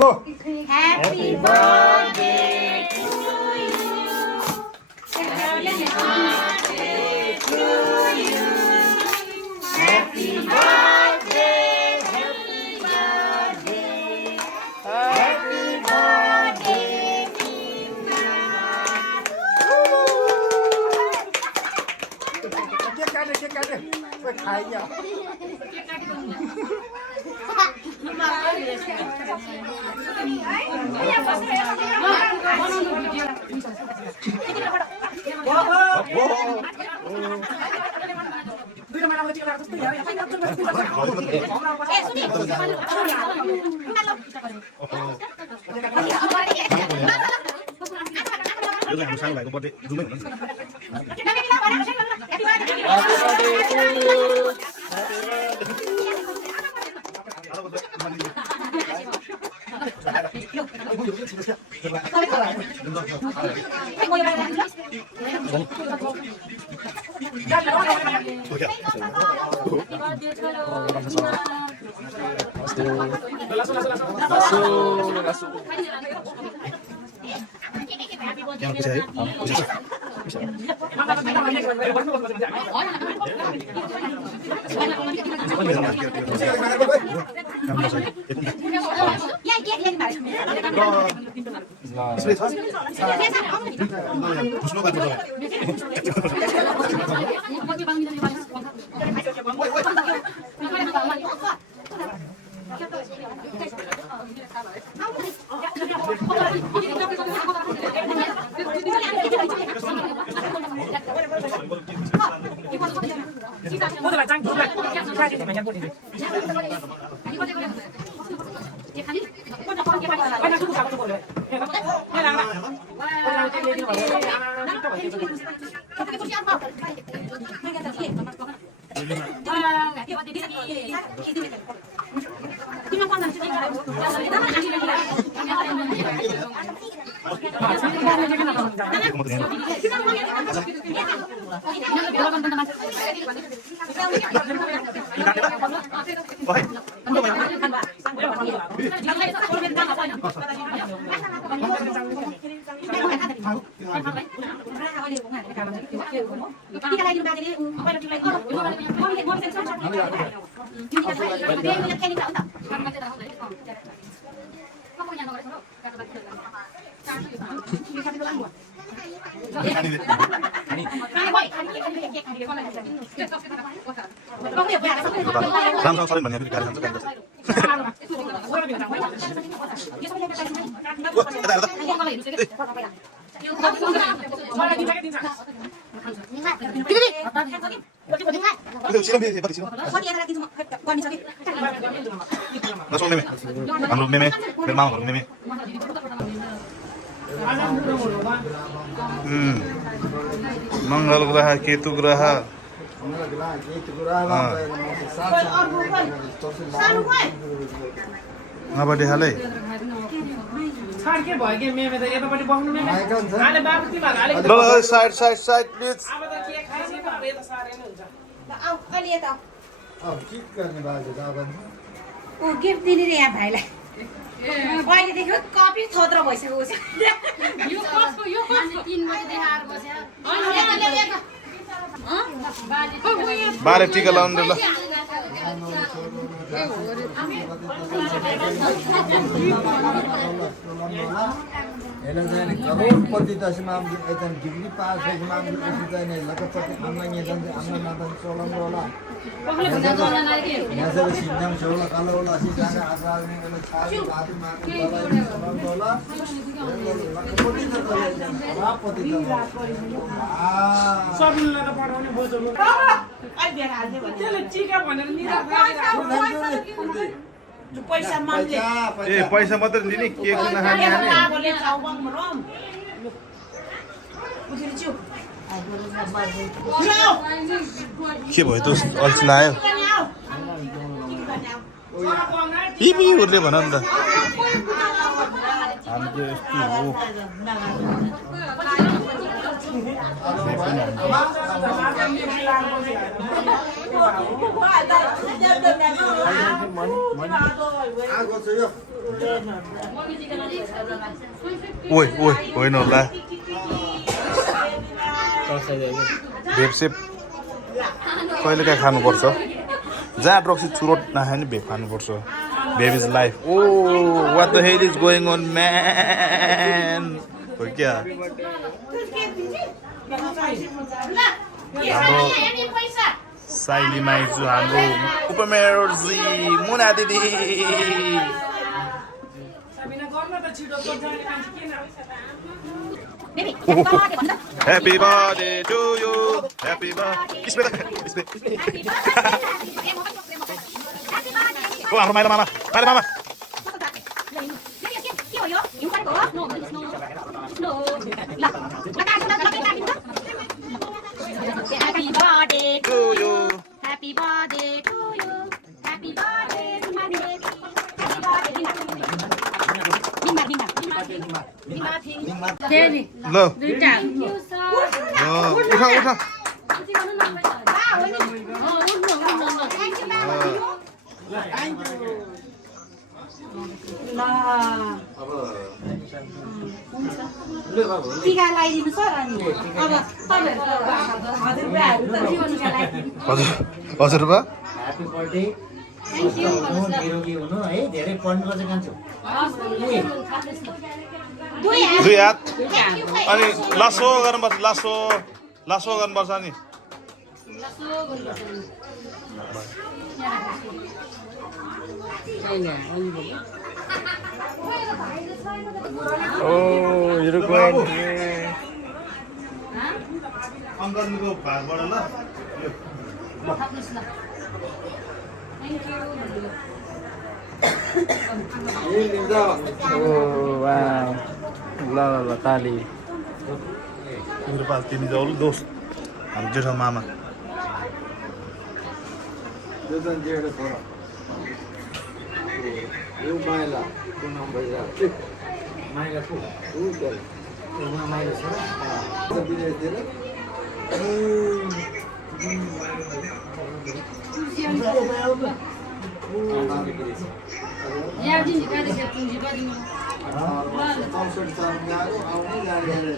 Happy birthday to you. Happy birthday to you. Happy birthday, happy birthday. Happy birthday, Tina. Chiếc cắt đi, phải khai nhỉ? Đứa làm sao lại có birthday đúng mình nó. Yang aku cari, Samsung saling banyak di dalam Samsung. Langsung meme, anu meme, memang meme. Mangal graha, Ketu graha. Apa dia halai? No, side, please. Gift दिने रे यहाँ भाइलाई पहिलेदेखि copy थोत्र भइसकेको छ बाले टीका लाउनु ल करोडपति दशमाम एकदम डिग्री पास दशमाम इसने लखपति आमनाnya dan amnan solang rola यहाँ से सिंधम सोला काला रोला सिंधम आसार में वाला छाई आदि मार्ग वाला सोlang rola लखपति तो लखपति तो सब मिलेर त पढाउने बोजोलो अहिले बिहा हाल्ने भने त्यसले टिका भनेर निरा पैसा माग्ने ए पैसा मात्र दिने केक नखाने बाबुले चाउबाङ मरम बुझिन छु के भयो त अल्छी लाग्यो इपी उर्ले भन नि त हामी त यस्तो हो आगो छ यो ओइ ओइ होइन होला भेप सेप कहिलेकाहीँ खानुपर्छ जहाँ रक्सी चुरोट नखाए नि भेप खानुपर्छ vape is life oh what the hell is going on man हो क्या हाम्रो साइली माइजू हाम्रो उपमेयरजी मुना दिदी Happy birthday to you. Happy birthday. Oh, हाम्रो माइला मामा. माइला मामा. Happy birthday To you. Happy birthday to you. Happy birthday to my baby. Happy birthday. Kenny. ल दुईटा उठा उठा टिका लगाइदिनु सर अनि अब तपाईँहरूको टिका लगाइदिनु हजुर हजुर बा ह्यापी बर्थडे निरोगी हुनु है धेरै पढ्नु चाहिँ कान्छु दुई हात अनि लासो गर्नुपर्छ लासो लासो गर्नुपर्छ नि ओ you're going अङ्कलको भागबाट ल यही लिन्छ ल ताली मेरो पास तिमी जाऊ ल दोस्त हाम्रो जेठा मामा यो त जेठो छोरा यो माइला को नाम भइरहेको माइला को ऊ त उहाँ माइला छ विदेशतिर चौसठी सालमा गएको आउनै जाने